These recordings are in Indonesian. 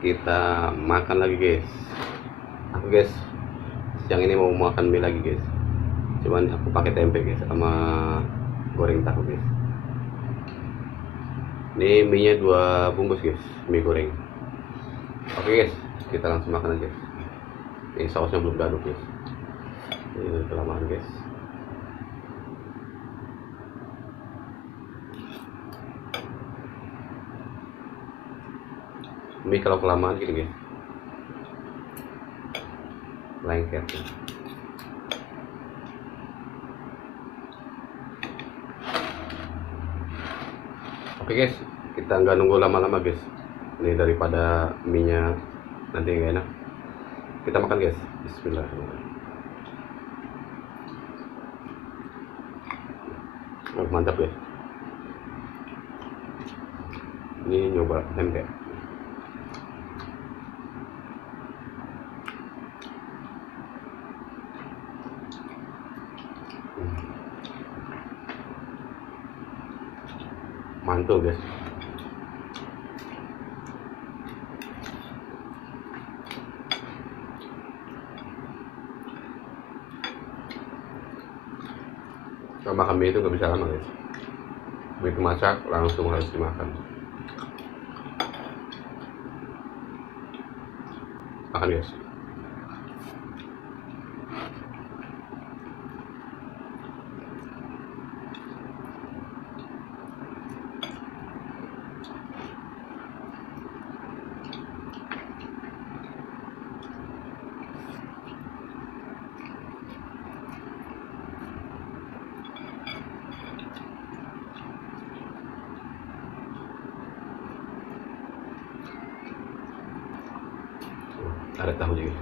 Kita makan lagi guys. Aku guys siang ini mau makan mie lagi guys, cuman aku pakai tempe guys sama goreng tahu guys. Ini mie nya 2 bungkus guys, mie goreng. Oke guys, kita langsung makan aja. Ini sausnya belum diaduk guys, ini kelamaan guys. Mie kalau kelamaan gini guys, lengket. Oke guys, kita nggak nunggu lama-lama guys. Ini daripada mie nya nanti nggak enak, kita makan guys. Bismillahirrahmanirrahim. Oh, mantap guys. Ini nyoba tempe. Mantul guys. Kalau makan mie itu nggak bisa lama guys. Begitu masak langsung harus dimakan. Makan guys. Ada tahu juga.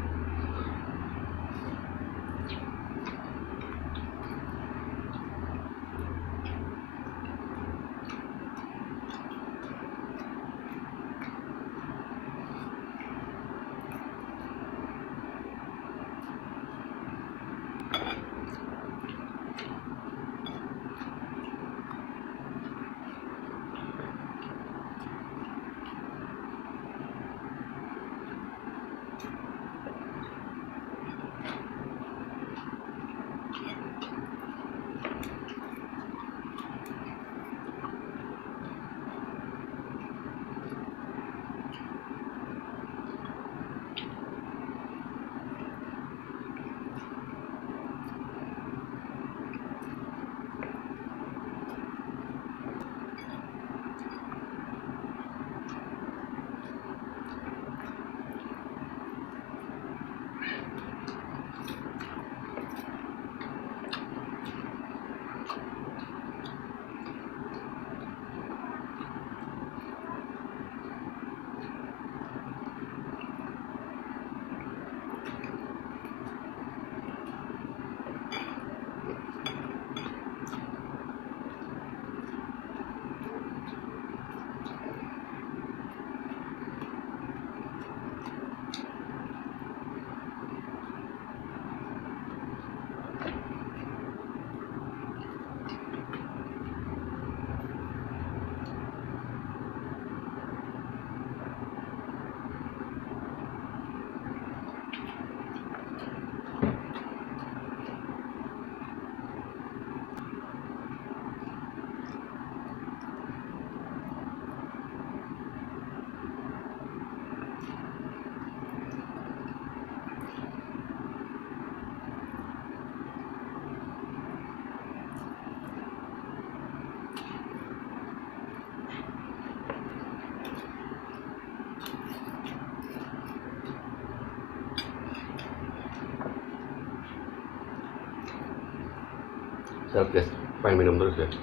Sedap guys, pengen minum terus guys.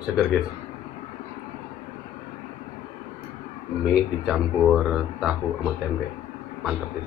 Segar guys. Mie dicampur tahu sama tempe, mantap guys.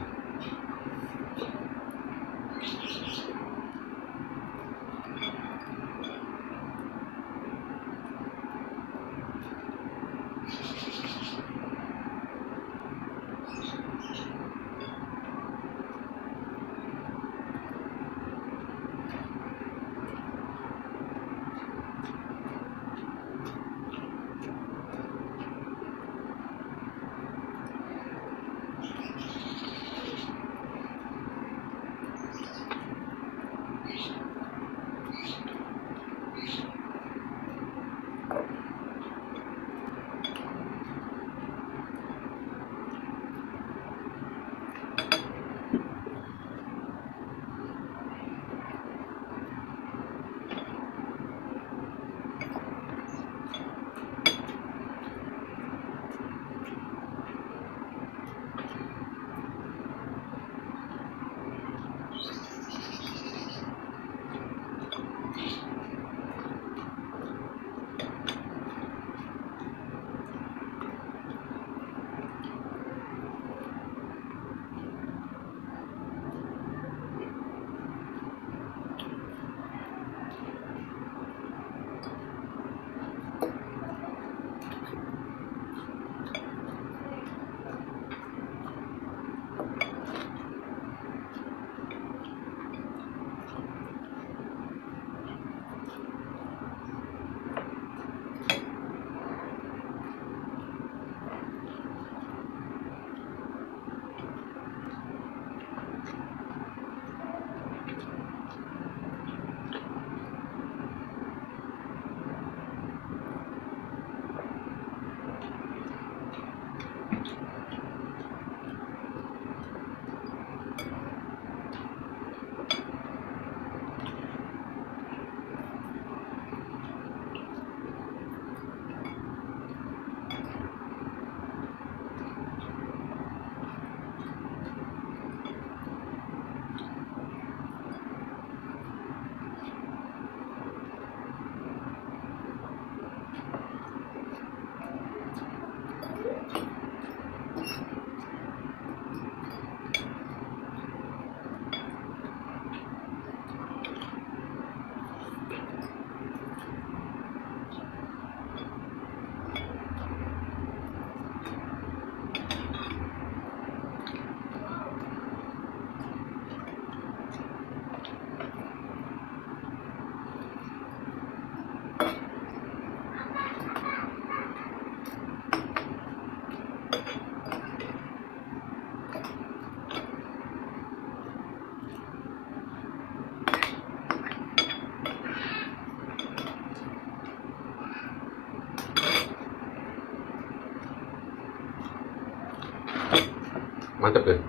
Mantap guys,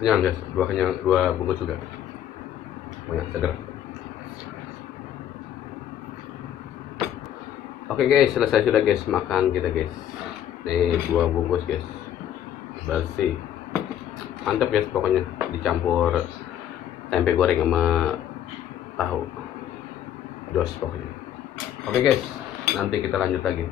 kenyang guys, dua bungkus juga, banyak seger. Oke guys, selesai sudah guys makan kita guys. Nih 2 bungkus guys, bersih, mantap guys. Pokoknya dicampur tempe goreng sama tahu, dos pokoknya. Oke guys, nanti kita lanjut lagi.